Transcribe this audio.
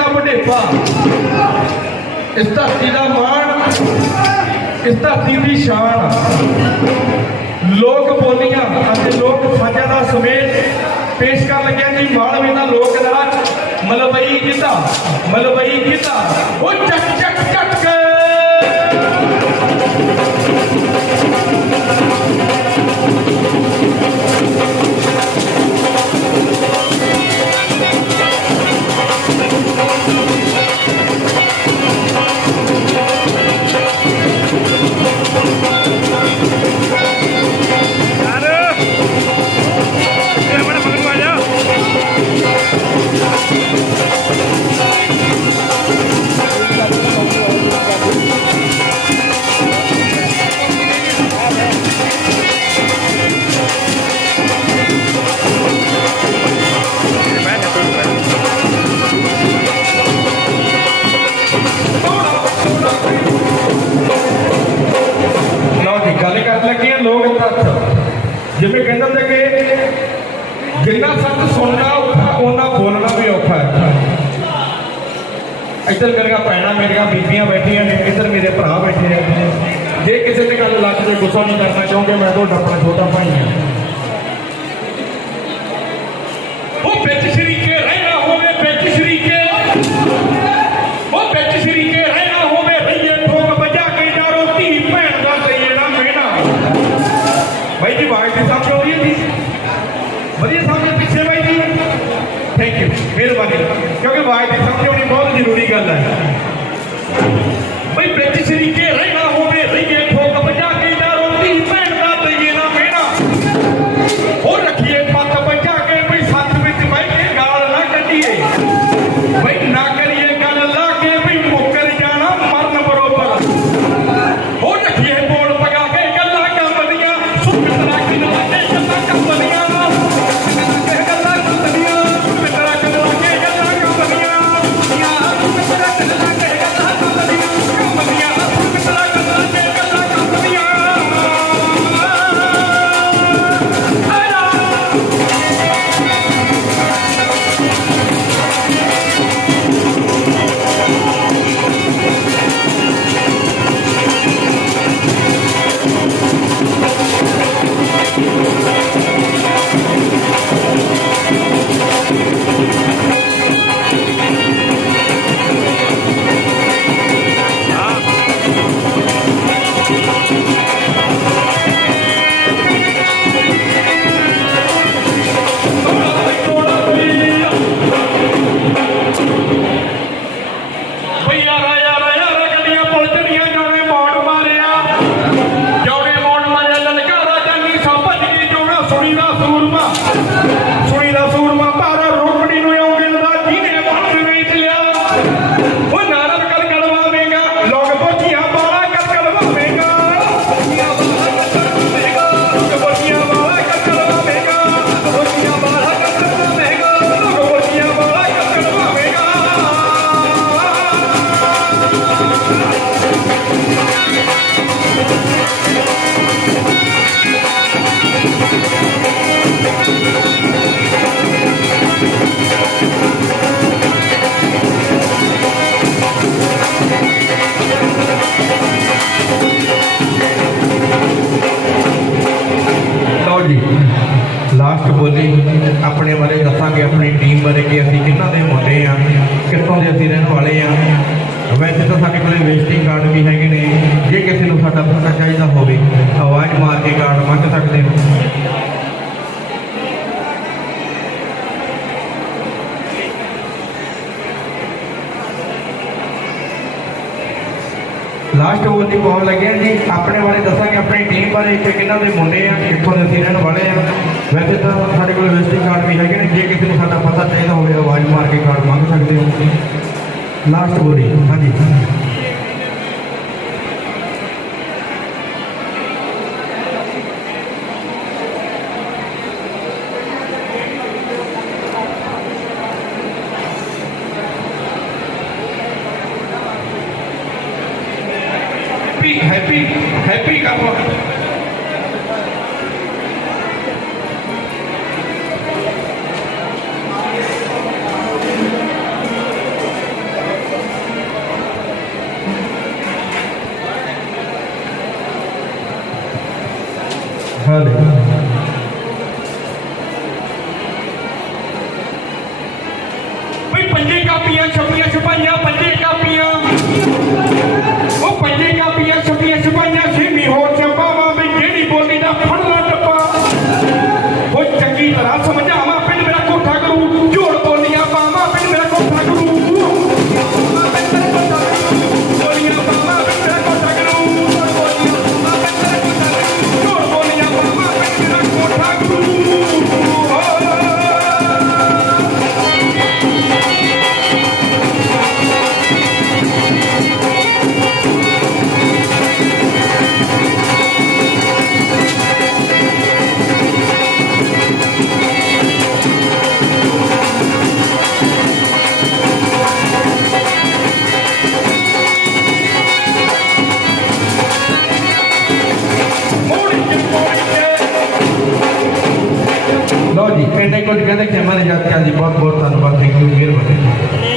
ਦਾ ਵਡੇਪਾ। ਇਸ ਧਰਤੀ ਦਾ ਮਾਣ, ਇਸ ਧਰਤੀ ਦੀ ਸ਼ਾਨ। ਲੋਕ ਬੋਲੀਆਂ ਅਤੇ ਲੋਕ ਸਾਜ਼ਾਂ ਦਾ ਸਮੇਤ ਪੇਸ਼ ਕਰਨ ਲੱਗਿਆ ਜੀ ਮਾਲਵੇ ਦਾ ਲੋਕ ਨਾਚ ਮਲਵਈ ਗਿੱਧਾ ਮਲਵਈ ਗਿੱਧਾ ਉਹ ਚੱਕ ਚੱਕ ਚੱਕ। ਜਿਵੇਂ ਕਹਿੰਦੇ ਹੁੰਦੇ ਕਿ ਜਿੰਨਾ ਸੱਚ ਸੁਣਨਾ ਔਖਾ ਉਹਨਾਂ ਬੋਲਣਾ ਵੀ ਔਖਾ ਹੈ ਇੱਧਰ ਮੇਰੀਆਂ ਭੈਣਾਂ ਮੇਰੀਆਂ ਬੀਬੀਆਂ ਬੈਠੀਆਂ ਨੇ ਇੱਧਰ ਮੇਰੇ ਭਰਾ ਬੈਠੇ ਨੇ ਜੇ ਕਿਸੇ ਤੇ ਗੱਲ ਲੱਗ ਜੇ ਗੁੱਸਾ ਨਹੀਂ ਕਰਨਾ ਚਾਹੋਗੇ ਮੈਂ ਤੁਹਾਡਾ ਆਪਣਾ ਛੋਟਾ ਭਾਈ ਹਾਂ ਉਹ ਲਾਸਟ ਬੋਲੀ, ਆਪਣੇ ਬਾਰੇ ਦੱਸਾਂਗੇ, ਆਪਣੀ ਟੀਮ ਬਾਰੇ ਕਿ ਅਸੀਂ ਕਿੰਨਾ ਦੇ ਮੁੰਡੇ ਆ, ਕਿੱਥੋਂ ਦੇ ਅਸੀਂ ਰਹਿਣ ਵਾਲੇ ਆ। ਵੈਸੇ ਤਾਂ ਸਾਡੇ ਕੋਲੇ ਵੇਸਟਿੰਗ ਕਾਰਡ ਵੀ ਹੈਗੇ ਨੇ, ਜੇ ਕਿਸੇ ਨੂੰ ਸਾਡਾ ਪਤਾ ਚਾਹੀਦਾ ਹੋਵੇ ਆਵਾਜ਼ ਮਾਰ ਕੇ ਕਾਰਡ ਮੰਗ ਸਕਦੇ ਹੋ ਲਾਸਟ ਬੋਲੀ ਪਾਉਣ ਲੱਗਿਆ ਜੀ। ਆਪਣੇ ਬਾਰੇ ਦੱਸਾਂਗੇ, ਆਪਣੀ ਟੀਮ ਬਾਰੇ ਕਿ ਕਿਹਨਾਂ ਦੇ ਮੁੰਡੇ ਆ, ਕਿੱਥੋਂ ਦੇ ਅਸੀਂ ਰਹਿਣ ਵਾਲੇ ਆ। ਵੈਸੇ ਤਾਂ ਸਾਡੇ ਕੋਲ ਵਿਜ਼ਿਟਿੰਗ ਕਾਰਡ ਵੀ ਹੈਗੇ ਨੇ। ਜੇ ਕਿਸੇ ਨੂੰ ਸਾਡਾ ਪਤਾ ਚਾਹੀਦਾ ਹੋਵੇ, ਆਵਾਜ਼ ਮਾਰ ਕੇ ਕਾਰਡ ਮੰਗ ਸਕਦੇ ਹੋ ਲਾਸਟ ਬੋਲੀ ਹਾਂਜੀ। happy, happy, happy couple. Hallelujah. ਕੁਝ ਕਹਿੰਦੇ ਕਿ ਹਮਾਰੇ ਜਾਤ ਜੀ ਬਹੁਤ ਬਹੁਤ ਧੰਨਵਾਦ ਥੈਂਕ ਯੂ ਮਿਹਰਬਾਨੀ।